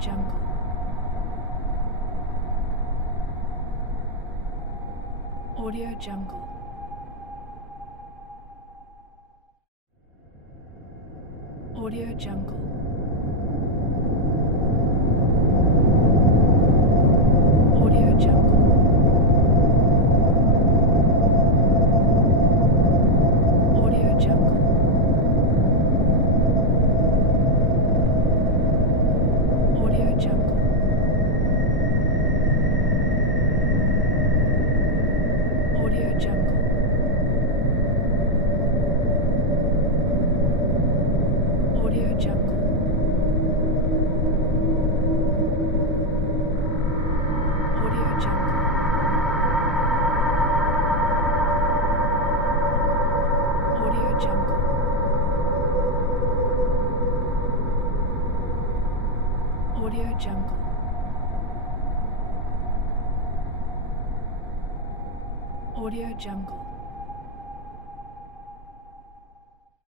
Jungle. Audio Jungle. Audio Jungle. Audio Jungle. Audio Jungle. Audio Jungle. Audio Jungle. Audio Jungle. Audio Jungle. Audio Jungle. Audio Jungle. Audio Jungle.